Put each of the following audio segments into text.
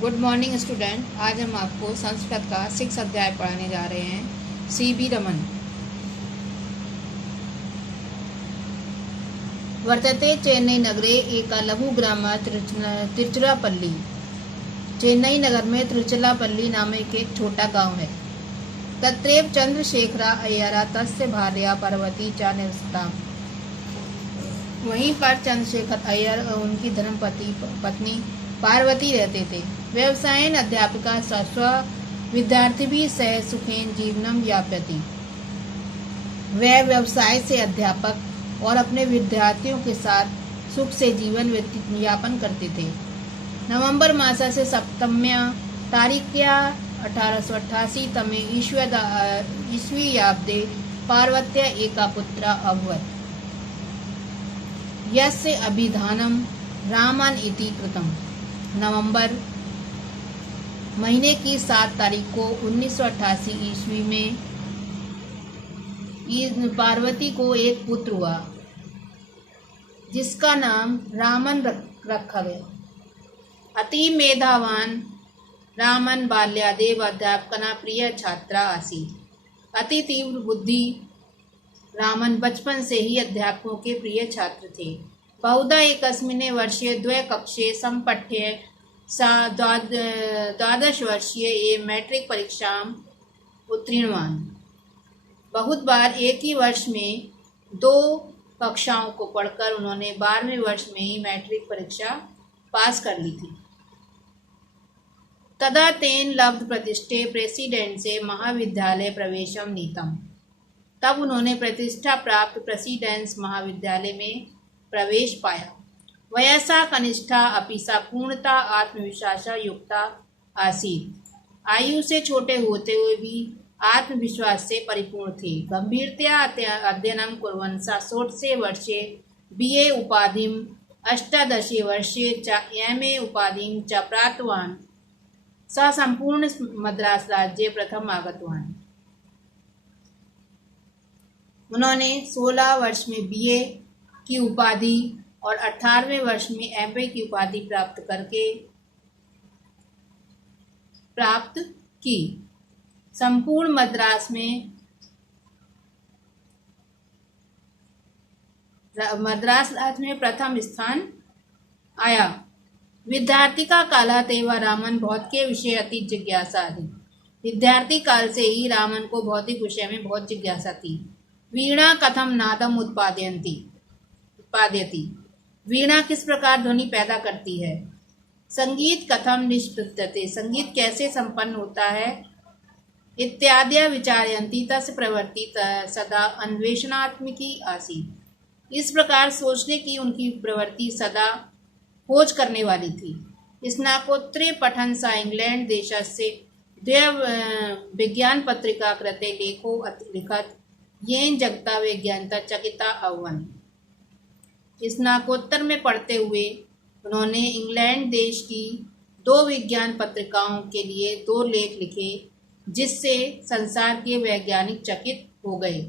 Good morning student. आज हम आपको संस्कृत का 6 अध्याय पढ़ाने जा रहे हैं। सी.वी. रमन। वर्तते चेन्नई नगरे एका लघु ग्राम तिरुचिरापल्ली। चेन्नई नगर में तिरुचिरापल्ली नामक एक छोटा गांव है। तत्रैव चंद्रशेखरा अय्यरा तस्य भार्या पार्वती च निवसता। वहीं पर चंद्रशेखर अय्यर और उनकी पत्नी पार्वती रहते थे। व्यवसायेन अध्यापिका स्व विद्यार्थी भी सह सुखेन जीवनम यापयति। वह व्यवसाय से अध्यापक और अपने विद्यार्थियों के साथ सुख से जीवन यापन करते थे। नवंबर मास से सप्तम्या तारीख्या 1888 तमे ईस्वी याब्दे पार्वत्या एका पुत्रा अभवत् यस्य अभिधानम रामन इति कृतम्। नवंबर महीने की 7 तारीख को 1988 ईस्वी में पार्वती को एक पुत्र हुआ जिसका नाम रामन रखा गया। अति मेधावान रामन बाल्यादेव अध्यापकना प्रिय छात्रा आसीत्। अति तीव्र बुद्धि रामन बचपन से ही अध्यापकों के प्रिय छात्र थे। बहुधा एकस्मिन् वर्षे 2 कक्षे संपठ्य सा 12 वर्षीय ये मैट्रिक परीक्षा उत्तीर्णवान। बहुत बार एक ही वर्ष में 2 कक्षाओं को पढ़कर उन्होंने 12वें वर्ष में ही मैट्रिक परीक्षा पास कर ली थी। तदा तेन लब्ध प्रतिष्ठे प्रेसिडेंट से महाविद्यालय प्रवेशम नीतम। तब उन्होंने प्रतिष्ठा प्राप्त प्रेसिडेंस महाविद्यालय में प्रवेश पाया। वयसा कनिष्ठा अपि सा पूर्णता आत्मविश्वास युक्ता आसीत्। आयु से छोटे होते हुए भी आत्मविश्वास से परिपूर्ण थे। गंभीरतया अध्ययनं कुर्वन् सा 16 वर्षे BA उपाधिं 18 वर्षे च MA उपाधिं च प्राप्तवान्। सा संपूर्ण मद्रास राज्ये प्रथम आगतवान्। उन्होंने 16 वर्ष में BA की उपाधि और 18वें वर्ष में MA की उपाधि प्राप्त की। संपूर्ण मद्रास राज्य में प्रथम स्थान आया। विद्यार्थी का कालात एवं रामन भौतिक के विषय अति जिज्ञासा थी। विद्यार्थी काल से ही रामन को भौतिक विषय में बहुत जिज्ञासा थी। वीणा कथम नादम उत्पादयति। वीणा किस प्रकार ध्वनि पैदा करती है। संगीत कथम निष्पद्यते। संगीत कैसे संपन्न होता है। इत्यादि विचारयन्ति तस्य प्रवृत्ति सदा अन्वेषणात्मिकी आसीत्। इस प्रकार सोचने की उनकी प्रवृत्ति सदा खोज करने वाली थी। स्नातकोत्तरे पठन सा इंग्लैंड देशस्य 2 विज्ञान पत्रिका कृते लेखो लिखत येन जगता विज्ञानता चकिता अभवन्। स्नातकोत्तर में पढ़ते हुए उन्होंने इंग्लैंड देश की 2 विज्ञान पत्रिकाओं के लिए 2 लेख लिखे जिससे संसार के वैज्ञानिक चकित हो गए।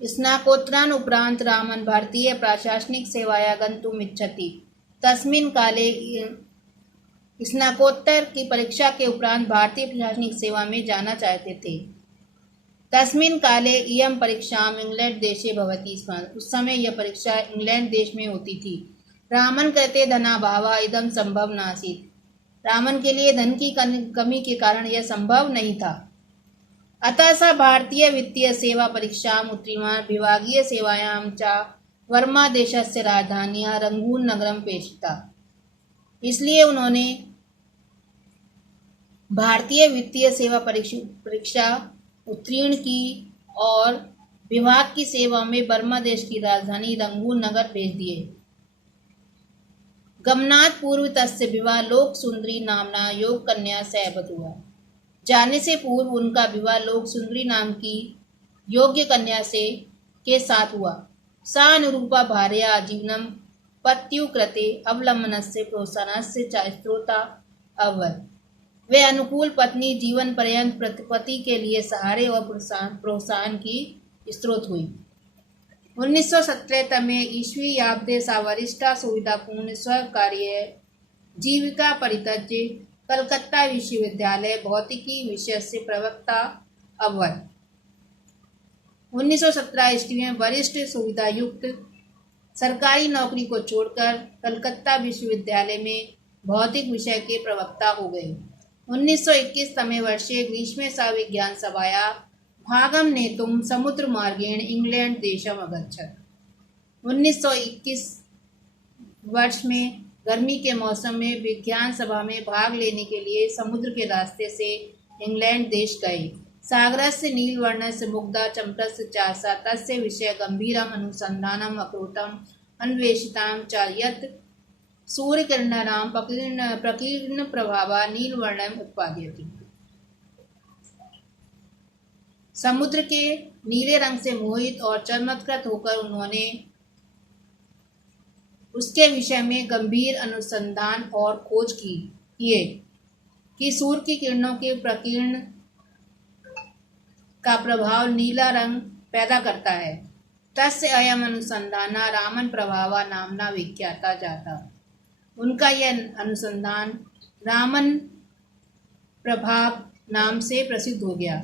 स्नातकोत्तरान् उपरांत रामन भारतीय प्रशासनिक सेवाया गन्तुम् इच्छति। तस्मिन् काले स्नातकोत्तर की परीक्षा के उपरांत भारतीय प्रशासनिक सेवा में जाना चाहते थे। तस्मिन् काले इयं परीक्षाम् इंग्लैंड देशे भवति स्म। उस समय यह परीक्षा इंग्लैंड देश में होती थी। रामन कहते धनाभावा इदं संभव नासीत्। रामन के लिए धन की कमी के कारण यह संभव नहीं था। अतः स भारतीय वित्तीय सेवा परीक्षाम् उत्तीर्णवान्। विभागीय सेवायां च वर्मा देशस्य राजधान्यां रंगून नगरं प्रेषिता। इसलिए उन्होंने भारतीय वित्तीय सेवा परीक्षा उत्तीर्ण की और विभाग की सेवा में बर्मा देश की राजधानी रंगून नगर भेज दिए। गमनात् पूर्व तस्य विवाह लोक सुंदरी नामना योग कन्या से अभवत् हुआ। जाने से पूर्व उनका विवाह लोक सुंदरी नाम की योग्य कन्या के साथ हुआ। सा अनुरूपा भार्या जीवनम पत्यु कृते अवलंबनस्य प्रोत्साहनस्य च स्रोता अभवत्। वे अनुकूल पत्नी जीवन पर्यंत पति के लिए सहारे और प्रोत्साहन की स्रोत हुई। 1917 में ईस्वी याब्दे सा वरिष्ठा सुविधापूर्ण स्वकार्य जीविका परित्यज्य कलकत्ता विश्वविद्यालय भौतिकी विषय से प्रवक्ता अवध। 1917 ईस्वी में वरिष्ठ सुविधायुक्त सरकारी नौकरी को छोड़कर कलकत्ता विश्वविद्यालय में भौतिक विषय के प्रवक्ता हो गए। 1921 तमे वर्षे ग्रीष्मे सा विज्ञान सभाया भागम नेतुम समुद्र मार्गेण इंग्लैंड देशम अगच्छत्। 1921 वर्ष में गर्मी के मौसम में विज्ञान सभा में भाग लेने के लिए समुद्र के रास्ते से इंग्लैंड देश गए। सागरस्य नीलवर्णस्य मुग्धा चमटस्य चासा तस्य विषय गंभीरम अनुसंधानम अकृतम अन्वेषितां च यत् सूर्यकिरणानां प्रकीर्ण प्रभावा नीलवर्णम उत्पादयति। समुद्र के नीले रंग से मोहित और चमत्कृत होकर उन्होंने उसके विषय में गंभीर अनुसंधान और खोज किए कि सूर्य की किरणों के प्रकीर्ण का प्रभाव नीला रंग पैदा करता है। तस्य अयम अनुसंधाना रामन प्रभावा नामना विख्याता जाता। उनका यह अनुसंधान रामन प्रभाव नाम से प्रसिद्ध हो गया।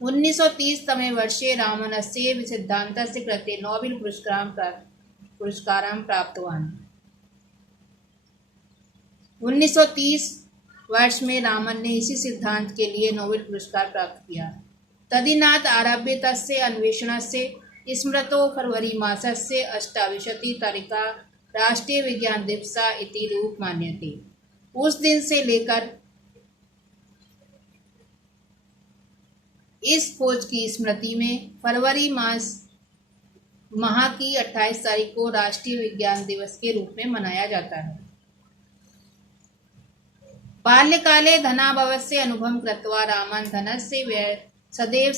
1930 तमे वर्षे रामनस्य सिद्धान्तस्य कृते नोबेल पुरस्कारं प्राप्तवान्। 1930 वर्ष में रामन ने इसी सिद्धांत के लिए नोबेल पुरस्कार प्राप्त किया। तदिनात् आरभ्य तस्य अन्वेषणस्य स्मृतो फरवरी मासस्य 28 तारिका राष्ट्रीय विज्ञान दिवस इति रूप मान्यते। उस दिन से लेकर इस खोज की स्मृति में फरवरी माह की 28 तारीख को राष्ट्रीय विज्ञान दिवस के रूप में मनाया जाता है। बाल्यकाले धनाभावस्य अनुभवं कृत्वा रामन धनस्य सदैव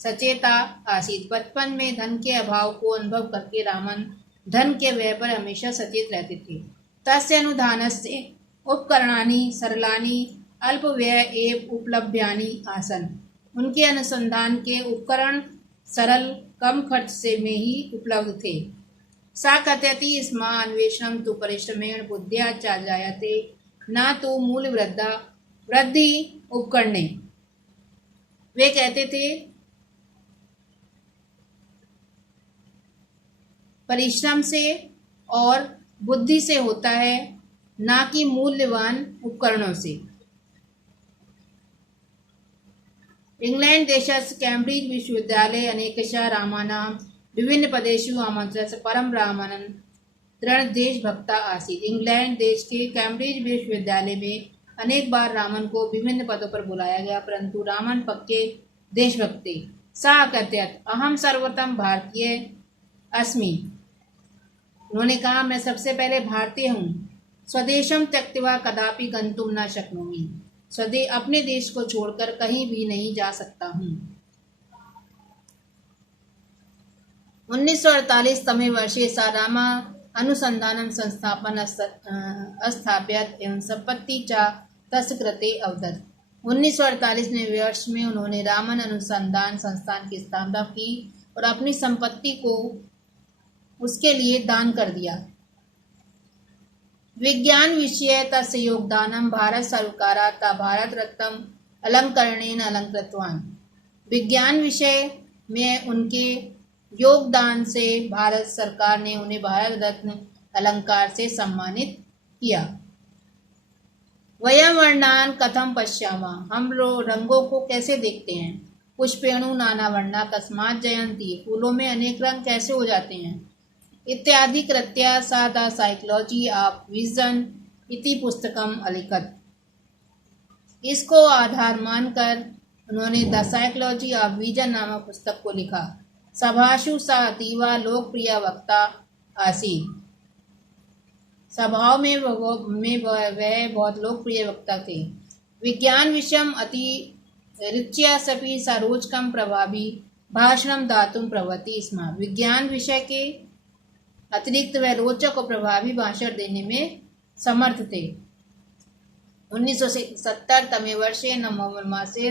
सचेता आसीत्। बचपन में धन के अभाव को अनुभव करके रामन धन के व्यय पर हमेशा सचेत रहते थे। तस्य अनुधानस्य उपकरणानि सरलानि अल्प व्यय एवं उपलभ्यानि आसन। उनके अनुसंधान के उपकरण सरल कम खर्च से में ही उपलब्ध थे। सा कथयति स्म अन्वेषणं तु परिश्रमेण बुद्ध्या च जायते न तो मूल वृद्धि उपकरणे। वे कहते थे परिश्रम से और बुद्धि से होता है, ना कि मूल्यवान उपकरणों से। इंग्लैंड देशस्य कैम्ब्रिज विश्वविद्यालये अनेकशः रामानां विभिन्न पदेषु आमन्त्र्य परम रामानन् दृढ़ देशभक्ता आसीत्। इंग्लैंड देश के कैम्ब्रिज विश्वविद्यालय में अनेक बार रामन को विभिन्न पदों पर बुलाया गया, परंतु रामन पक्के देशभक्त थे। सा अकथयत् अहम सर्वप्रथम भारतीय अस्मि। उन्होंने कहा मैं सबसे पहले भारतीय हूँ। स्वदेशम त्यक्त्वा कदापि गंतुम न शक्नोमि। अपने देश को छोड़कर कहीं भी नहीं जा सकता हूँ। 1948 तमे वर्षे सा रामा अनुसंधानम संस्थापन स्थाप्यत एवं संपत्ति च तस्य कृते अवदत्। 1948 वर्ष में उन्होंने रामन अनुसंधान संस्थान की स्थापना की और अपनी संपत्ति को उसके लिए दान कर दिया। विज्ञान विषय तस्य योगदानम भारत सर्वकारात् भारत रत्नम अलंकरणेन अलंकृतवान्। विज्ञान विषय में उनके योगदान से भारत सरकार ने उन्हें भारत रत्न अलंकार से सम्मानित किया। वयं वर्णान कथम पश्यामः। हम लोग रंगों को कैसे देखते हैं। पुष्पेणु नाना वर्णा कस्मात् जयन्ति। फूलों में अनेक रंग कैसे हो जाते हैं। इत्यादि कृत्या सा द साइकोलॉजी ऑफ विजन इति पुस्तकम अलिखत। इसको आधार मानकर उन्होंने द साइकोलॉजी ऑफ विजन नामक पुस्तक को लिखा। सभाषु सा अतीवा लोकप्रिय वक्ता आसीत्। सभाओं में वह बहुत लोकप्रिय वक्ता थे। विज्ञान विषयम अति रुच्या सपि सा रोचकम प्रभावी भाषणम दातुम प्रभवति स्म। विज्ञान विषय के अतिरिक्त वह रोचक और प्रभावी भाषण देने में समर्थ थे। 1970 तमे वर्षे नवम्बर मासे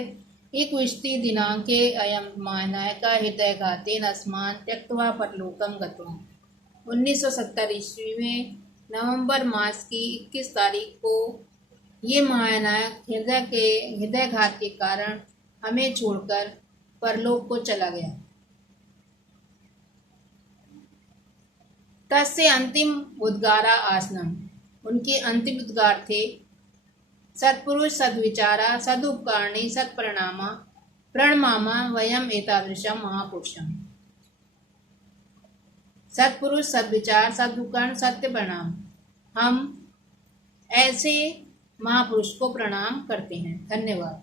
21 दिनांके अयं नायकः हृदयाघातेन अस्मान् त्यक्त्वा परलोकं गतवान्। 1970 ईस्वी में नवंबर मास की 21 तारीख को ये महानायक हृदयघात के कारण हमें छोड़कर परलोक को चला गया। तस्य अंतिम उद्गारा आसनम, उनके अंतिम उद्गार थे सत्पुरुष सद्विचारा सदुपकारणी सत्परिणामा प्रणमामा वयम एतादृशम महापुरुषम। सत्पुरुष सद्विचार सदुपकरण सत्य प्रणाम, हम ऐसे महापुरुष को प्रणाम करते हैं। धन्यवाद।